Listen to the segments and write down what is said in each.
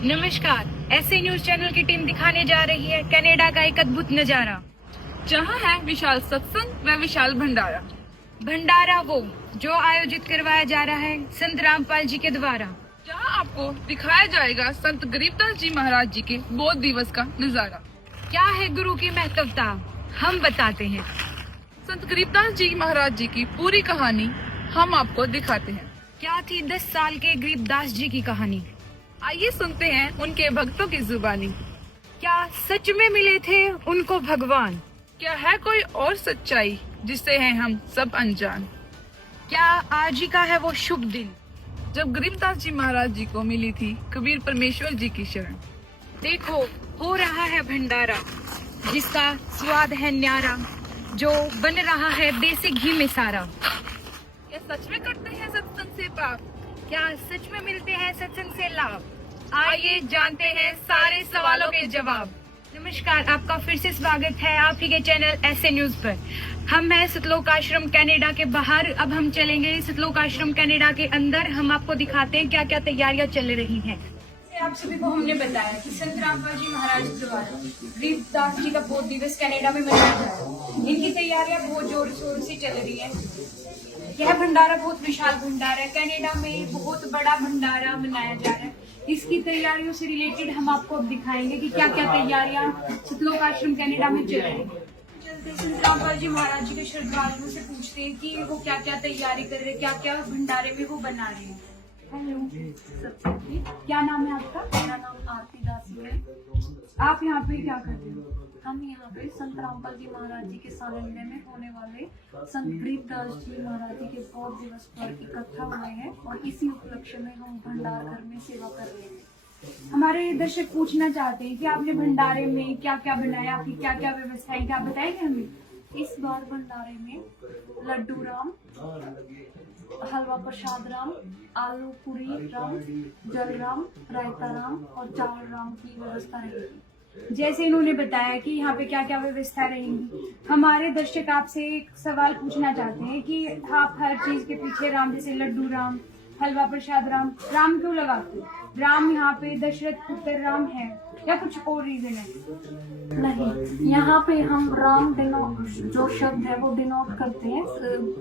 नमस्कार। ऐसे news channel की टीम दिखाने जा रही है कनाडा का एक अद्भुत नजारा, जहाँ है विशाल सत्संग व विशाल भंडारा। भंडारा वो जो आयोजित करवाया जा रहा है संत रामपाल जी के द्वारा, जहाँ आपको दिखाया जाएगा संत गरीबदास जी महाराज जी के बौद्ध दिवस का नजारा। क्या है गुरु की महत्वता, हम बताते हैं। संत गरीबदास जी महाराज जी की पूरी कहानी हम आपको दिखाते हैं। क्या थी 10 साल के गरीबदास जी की कहानी, आइए सुनते हैं उनके भक्तों की जुबानी। क्या सच में मिले थे उनको भगवान, क्या है कोई और सच्चाई जिससे हैं हम सब अनजान। क्या आज ही का है वो शुभ दिन जब गरीबदास जी महाराज जी को मिली थी कबीर परमेश्वर जी की शरण। देखो हो रहा है भंडारा जिसका स्वाद है न्यारा, जो बन रहा है देसी घी में सारा। क्या सच में करते हैं सत्संग से पाप, क्या सच में मिलते हैं सत्संग से लाभ, आइए जानते हैं सारे सवालों के जवाब। नमस्कार, आपका फिर से स्वागत है आप ही के चैनल ऐसे न्यूज पर। हम हैं सतलोक आश्रम कनाडा के बाहर, अब हम चलेंगे सतलोक आश्रम कनाडा के अंदर। हम आपको दिखाते हैं क्या क्या तैयारियां चल रही हैं। आप सभी को हमने बताया कि संत रामपाल जी महाराज द्वारा गरीबदास जी का बौद्ध दिवस कनाडा में मनाया जा रहा है। इनकी तैयारियां बहुत जोर शोर से चल रही है। यह भंडारा बहुत विशाल भंडारा है, कनाडा में बहुत बड़ा भंडारा मनाया जा रहा है। इसकी तैयारियों से रिलेटेड हम आपको अब दिखाएंगे कि क्या क्या तैयारियां सतलोक आश्रम कनाडा में चल रही है। चलते संत रामपाल जी महाराज जी के श्रद्धालुओं से पूछते हैं कि वो क्या क्या तैयारी कर रहे हैं, क्या क्या भंडारे में वो बना रहे हैं। हेलो, क्या नाम है आपका? मेरा नाम आरती दास है। आप यहाँ पे क्या कर रहे हो? हम यहाँ पे संत रामपाल जी महाराज जी के सानिध्य में होने वाले संत गरीबदास जी महाराज जी के बौद्ध दिवस पर इकट्ठा हुए हैं और इसी उपलक्ष्य में हम भंडार घर में सेवा कर रहे हैं। हमारे दर्शक पूछना चाहते हैं कि आपने भंडारे में क्या क्या बनाया, आपकी क्या क्या व्यवस्था है, क्या बताएंगे हमें? इस बार भंडारे में लड्डू राम, हलवा प्रसाद राम, आलू पूरी राम, जल राम, रायता राम और चावल राम की व्यवस्था रहेगी। जैसे इन्होंने बताया कि यहाँ पे क्या क्या व्यवस्था रहेंगी, हमारे दर्शक आपसे एक सवाल पूछना चाहते हैं कि आप हर चीज के पीछे राम, जैसे लड्डू राम, हलवा प्रसाद राम, राम क्यों लगाते हो? राम यहाँ पे दशरथ पुत्र राम है या कुछ और रीजन है? नहीं, यहाँ पे हम राम जो शब्द है वो डिनोट करते हैं।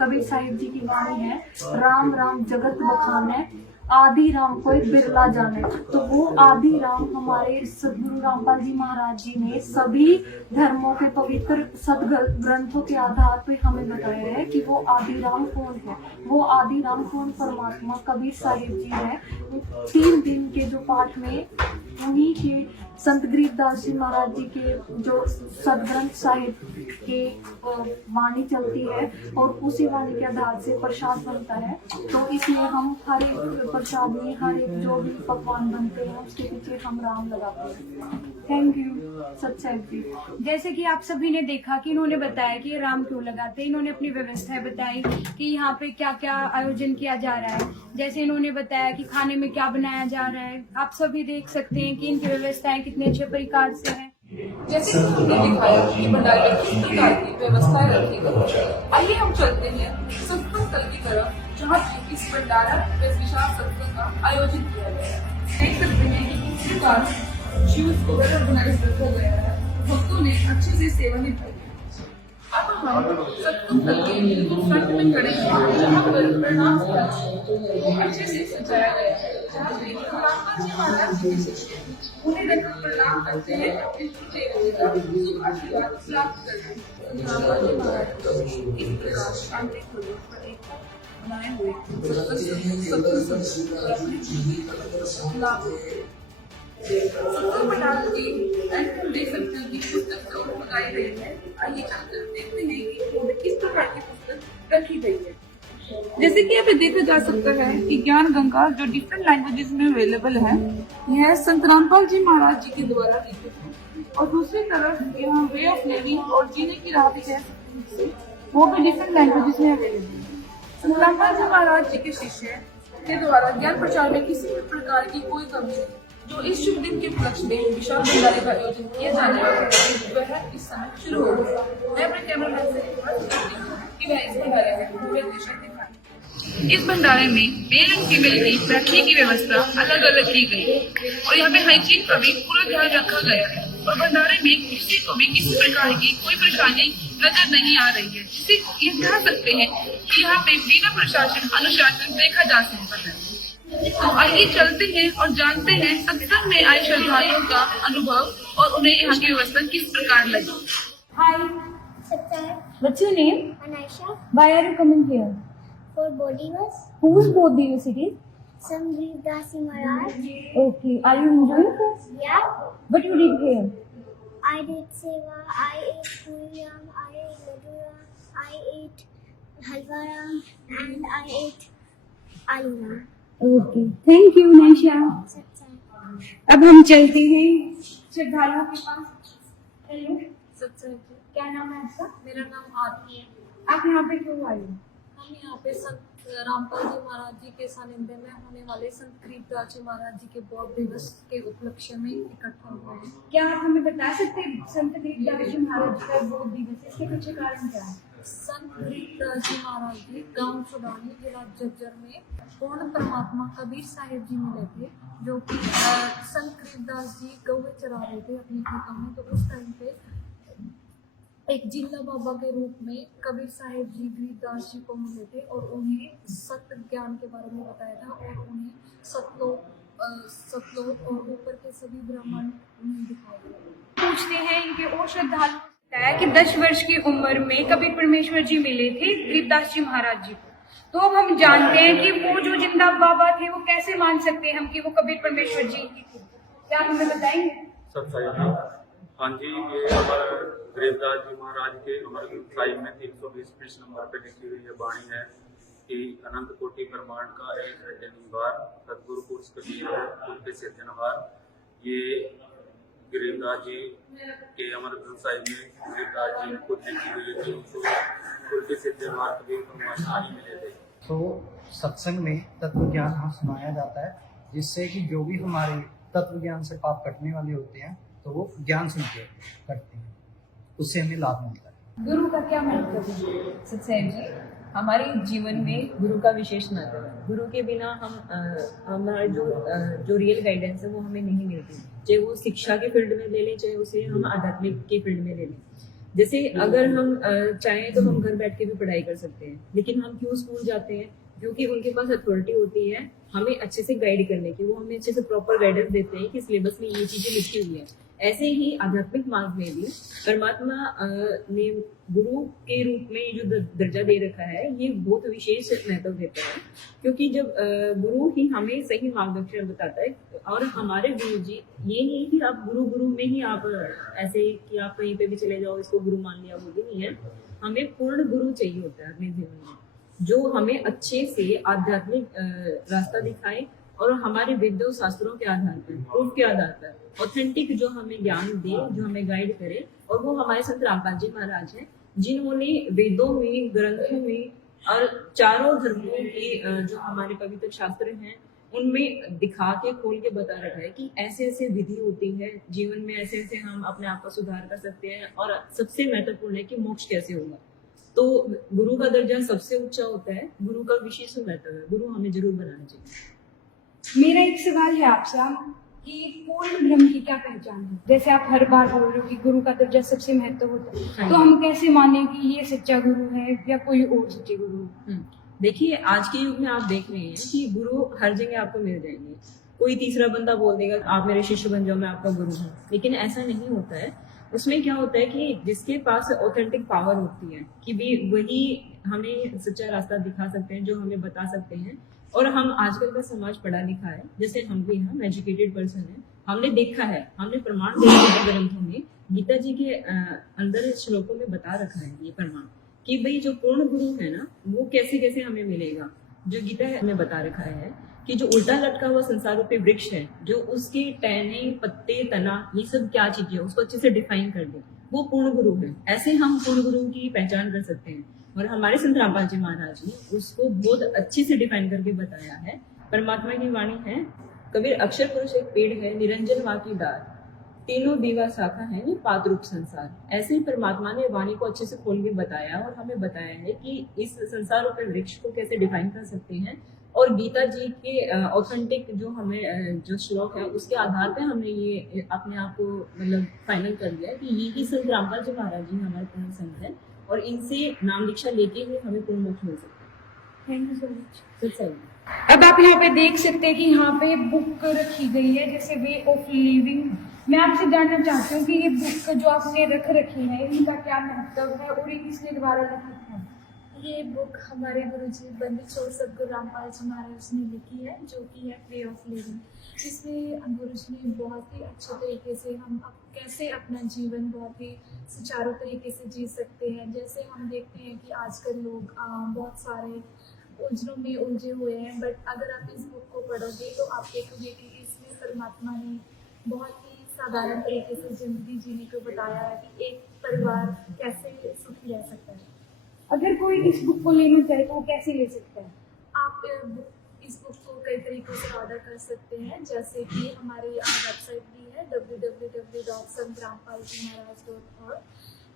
कबीर साहिब जी की वाणी है, राम राम जगत बखान है, आदि राम कोई बिरला जाने। तो वो आदि राम हमारे सदगुरु रामपाल जी महाराज जी ने सभी धर्मों के पवित्र सदग्रंथों के आधार पे हमें बताया है कि वो आदि राम कौन है। वो आदि राम कौन परमात्मा कबीर साहिब जी है। 3 दिन के जो पाठ में उन्हीं के संत गरीबदास जी महाराज जी के जो सदग्रंथ साहिब के वाणी चलती है और उसी वाणी के आधार से प्रसाद बनता है। तो इसलिए हम हर एक प्रसाद में हर एक जो भी पकवान बनते हैं उसके पीछे हम राम लगाते हैं। थैंक यू सत्संग जी। जैसे कि आप सभी ने देखा कि इन्होंने बताया कि राम क्यों लगाते हैं, इन्होंने अपनी व्यवस्थाएं बताई कि यहाँ पे क्या क्या आयोजन किया जा रहा है। जैसे इन्होंने बताया कि खाने में क्या बनाया जा रहा है, आप सभी देख सकते हैं कि इनकी व्यवस्थाएं कितने अच्छे प्रकार से हैं। जैसे कि हमने दिखाया कि भंडारे में किस प्रकार की व्यवस्थाएं रखी गई। आइए हम चलते हैं सत्संग स्थल की तरफ, जहाँ पे इस भंडारा व विशाल सत्संग का आयोजन किया गया है। देख सकते हैं कि पिछली बार शूज को ऑर्गेनाइज हो गया है, भक्तों ने अच्छे से सेवा निभाई। अब हम सत्संग स्थल के बिल्कुल फ्रंट में खड़े हैं, जहाँ पर प्रणाम स्थल अच्छे से सजाया गया है, जहाँ पे रामपाल जी महाराज जी के शिष्य उन्हें रखकर प्रणाम करते हैं, अपने छोटे का शुभ आशीर्वाद प्राप्त करते हैं। रामपाल जी महाराज इस प्रकार शांतिपूर्वक पर एक बनाए हुए पुस्तक तो बताई गई है। आइए चलकर देखते हैं कि किस प्रकार की पुस्तक रखी गई है। जैसे कि यहाँ पे देखा जा सकता है कि ज्ञान गंगा जो डिफरेंट लैंग्वेजेस में अवेलेबल है, यह संत रामपाल जी महाराज जी के द्वारा लिखित है। और दूसरी तरफ यहाँ वे ऑफ लिविंग और जीने की राह भी कह सकते हैं, वो भी डिफरेंट लैंग्वेजेस में अवेलेबल है। संत रामपाल जी महाराज जी के शिष्य के द्वारा ज्ञान प्रचार में किसी भी प्रकार की कोई कमी नहीं। जो इस शुभ दिन के उपलक्ष्य में विशाल भंडारे का आयोजन किया जाने वाला है, वह इस समय शुरू हो गया। मैं अपने कैमरामैन से रिक्वेस्ट करती हूँ कि वह इस भंडारे में पूरे दृश्य दिखाएं। इस भंडारे में मेल एंड फीमेल की रखने की व्यवस्था अलग अलग की गई है और यहाँ पे हाइजीन का भी पूरा ध्यान रखा गया है और भंडारे में किसी को भी किसी प्रकार की कोई परेशानी नजर नहीं आ रही है, जिससे ये कह सकते हैं कि यहाँ पे बिना प्रशासन अनुशासन देखा जा सकता है। तो आइए चलते हैं और जानते हैं सत्संग में आए श्रद्धालुओं का अनुभव और उन्हें यहाँ की व्यवस्था किस प्रकार लगी। Hi, Sattar, what's your name? Anasha, Why are you coming here? for Bodhivas, Whose both the city? Samriv Dasi Maharaj. Okay, are you enjoying this? Yeah, What you did here? I did Seva, I ate Puriyam, I ate Ladura, I ate Halwaram, and I ate Aluna. Okay, thank you Naisha. Sattar. अब हम चलते हैं श्रद्धालुओं के पास। Hello, सत्संग क्या नाम है आपका? मेरा नाम आरती है। आप यहाँ पे क्यों आए? हम यहाँ पे संत रामपाल जी महाराज जी के सानिध्य में होने वाले संत गरीबदास जी महाराज जी के बौद्ध दिवस के उपलक्ष्य में इकट्ठा हुए हैं। क्या आप हमें बता सकते हैं संत गरीबदास जी महाराज जी का बौद्ध दिवस, इसके पीछे कारण क्या है? संत गरीबदास जी महाराज जी गांव चुड़ानी जिला झज्जर में पूर्ण परमात्मा कबीर साहिब जी मिले थे, जो कि संत गरीबदास जी गौवे चरा रहे थे अपने खेतों में। तो उस टाइम पे एक जिला बाबा के रूप में कबीर साहिब जी गरीबदास जी को मिले थे और उन्हें सत्य ज्ञान के बारे में बताया था और उन्हें सतलोक और ऊपर के सभी ब्रह्मांड उन्हें दिखाए थे। पूछते हैं इनके और श्रद्धालु बताया कि 10 वर्ष की उम्र में कबीर परमेश्वर जी मिले थे गरीबदास जी महाराज जी को। तो अब हम जानते हैं कि वो जो जिंदा बाबा थे वो कैसे मान सकते हैं हम कि वो कबीर परमेश्वर जी ही थे। क्या आप हमें बताएंगे? सब सही है। हाँ जी, ये हमारे गरीबदास जी महाराज के अमर ग्रंथ साहिब में 320 पृष्ठ नंबर पे लिखी हुई ये वाणी है कि अनंत कोटि ब्रह्मांड का एक हृदय निवार सदगुरु पुरुष कबीर है कुल के सिरजनहार। ये गरीबदास जी के अमर ग्रंथ साहिब में गरीबदास जी ने खुद लिखी हुई है कि उनको कुल के सिरजनहार कबीर परमात्मा मिले थे। तो सत्संग में तत्व ज्ञान हम सुनाया जाता है, जिससे कि जो भी हमारे तत्व ज्ञान से पाप कटने वाले होते हैं तो वो ज्ञान सुन के करते हैं, उससे हमें लाभ मिलता है। गुरु का क्या महत्व है? सत्संग जी, हमारे जीवन में गुरु का विशेष महत्व है। गुरु के बिना हम हमारा जो रियल गाइडेंस है वो हमें नहीं मिलती, चाहे वो शिक्षा के फील्ड में ले लें, चाहे उसे हम आध्यात्मिक के फील्ड में ले लें। जैसे अगर हम चाहें तो हम घर बैठ के भी पढ़ाई कर सकते हैं, लेकिन हम क्यों स्कूल जाते हैं? क्योंकि उनके पास अथॉरिटी होती है हमें अच्छे से गाइड करने की, वो हमें अच्छे से प्रॉपर गाइडेंस देते हैं कि सिलेबस में ये चीजें लिखी हुई है। ऐसे ही आध्यात्मिक मार्ग में भी परमात्मा ने गुरु के रूप में जो दर्जा दे रखा है ये बहुत विशेष महत्व देता है, क्योंकि जब गुरु ही हमें सही मार्गदर्शन बताता है। और हमारे गुरु जी ये नहीं कि आप गुरु में ही आप ऐसे कि आप कहीं पे भी चले जाओ इसको गुरु मान लिया, वो भी नहीं है। हमें पूर्ण गुरु चाहिए होता है अपने जीवन में, जो हमें अच्छे से आध्यात्मिक रास्ता दिखाए और हमारे वेदों शास्त्रों के आधार पर, प्रूफ के आधार पर ऑथेंटिक जो हमें ज्ञान दे, जो हमें गाइड करे। और वो हमारे संत रामपाल जी महाराज हैं, जिन्होंने वेदों में, ग्रंथों में और चारों धर्मों के जो हमारे पवित्र शास्त्र हैं उनमें दिखा के खोल के बता रखा है कि ऐसे ऐसे विधि होती है जीवन में, ऐसे ऐसे हम अपने आप का सुधार कर सकते हैं। और सबसे महत्वपूर्ण है कि मोक्ष कैसे होगा। तो गुरु का दर्जा सबसे ऊंचा होता है, गुरु का विशेष महत्व है, गुरु हमें जरूर बनाना चाहिए। मेरा एक सवाल है आपसे कि पूर्ण ब्रह्म की क्या पहचान है? जैसे आप हर बार बोल रहे हो कि गुरु का दर्जा सबसे महत्व होता है, तो हम कैसे माने कि ये सच्चा गुरु है या कोई और सच्चे गुरु है? देखिए, आज के युग में आप देख रहे हैं कि गुरु हर जगह आपको मिल जाएंगे। कोई तीसरा बंदा बोल देगा आप मेरे शिष्य बन जाओ, मैं आपका गुरु हूँ, लेकिन ऐसा नहीं होता है। उसमें क्या होता है कि जिसके पास ऑथेंटिक पावर होती है कि भी वही हमें सच्चा रास्ता दिखा सकते हैं, जो हमें बता सकते हैं। और हम आजकल का समाज पढ़ा लिखा है, जैसे हम भी हम एजुकेटेड पर्सन है, हमने देखा है, हमने प्रमाण देखा है ग्रंथों में, गीता जी के अंदर श्लोकों में बता रखा है ये प्रमाण कि भाई जो पूर्ण गुरु है ना वो कैसे कैसे हमें मिलेगा। जो गीता हमें बता रखा है कि जो उल्टा लटका हुआ संसार रूपी वृक्ष है, जो उसके टहने, पत्ते, तना, ये सब क्या चीज है उसको अच्छे से डिफाइन कर दे, वो पूर्ण गुरु है। ऐसे हम पूर्ण गुरु की पहचान कर सकते हैं। और हमारे संत रामपाल जी महाराज ने उसको बहुत अच्छे से डिफाइन करके बताया है। परमात्मा की वाणी है, कबीर अक्षर पुरुष एक पेड़ है, निरंजन वा की डार, तीनों दीवा शाखा है ये पाद रूप संसार। ऐसे ही परमात्मा ने वाणी को अच्छे से खोल के बताया और हमें बताया है कि इस संसार रूपी वृक्ष को कैसे डिफाइन कर सकते हैं। और गीता जी के ऑथेंटिक जो हमें जो श्लोक है उसके आधार पे हमने ये अपने आप को मतलब फाइनल कर दिया है कि यही संत रामपाल जी महाराज जी हमारे पूर्ण संत हैं और इनसे नाम दीक्षा लेके ही हमें पूर्ण मोक्ष मिल सकता है। Thank you so much. सही। अब आप यहाँ पे देख सकते हैं कि यहाँ पे बुक रखी गई है जैसे वे ऑफ लिविंग। मैं आपसे जानना चाहती हूँ कि ये बुक जो आपने रख रखी है इनका क्या महत्व है और ये किसने द्वारा लिखी है? ये बुक हमारे गुरुजी बंदी छोड़ सदगुरु रामपाल जी महाराज ने लिखी है, जो कि है वे ऑफ लिविंग। इसमें गुरुजी ने बहुत ही अच्छे तरीके से हम कैसे अपना जीवन बहुत ही सुचारू तरीके से जी सकते हैं। जैसे हम देखते हैं कि आजकल लोग बहुत सारे उलझनों में उलझे हुए हैं, बट अगर आप इस बुक को पढ़ोगे तो आप देखोगे कि इसमें परमात्मा ने बहुत ही साधारण तरीके से जिंदगी जीने को बताया है कि एक परिवार कैसे सुखी रह सकता है। अगर कोई इस बुक को लेना चाहे तो वो कैसे ले सकता है? आप इस बुक को कई तरीकों से ऑर्डर कर सकते हैं, जैसे कि हमारी वेबसाइट भी है www.santrampaljimaharaj.org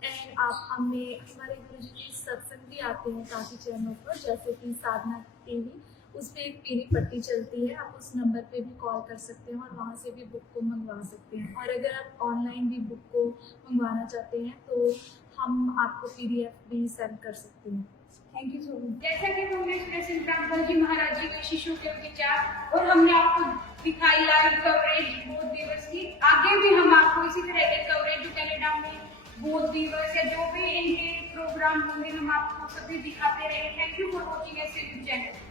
एंड आप हमारे गुरुजी के सत्संग भी आते हैं काफ़ी चैनलों पर, जैसे कि साधना टीवी, उस पर एक पीली पट्टी चलती है, आप उस नंबर पे भी कॉल कर सकते हैं और वहाँ से भी बुक को मंगवा सकते हैं। और अगर आप ऑनलाइन भी बुक को मंगवाना चाहते हैं तो हम आपको PDF भी सेंड कर सकते हैं। Thank you so much. जैसा कि हमने सुना संत रामपाल जी महाराज जी के शिशु के विचार और हमने आपको दिखाई लाइव कवरेज बोध दिवस की, आगे भी हम आपको इसी तरह के कवरेज जो कनाडा में बोध दिवस या जो भी इनके प्रोग्राम होंगे हम आपको सभी दिखाते रहे। Thank you for watching S News channel.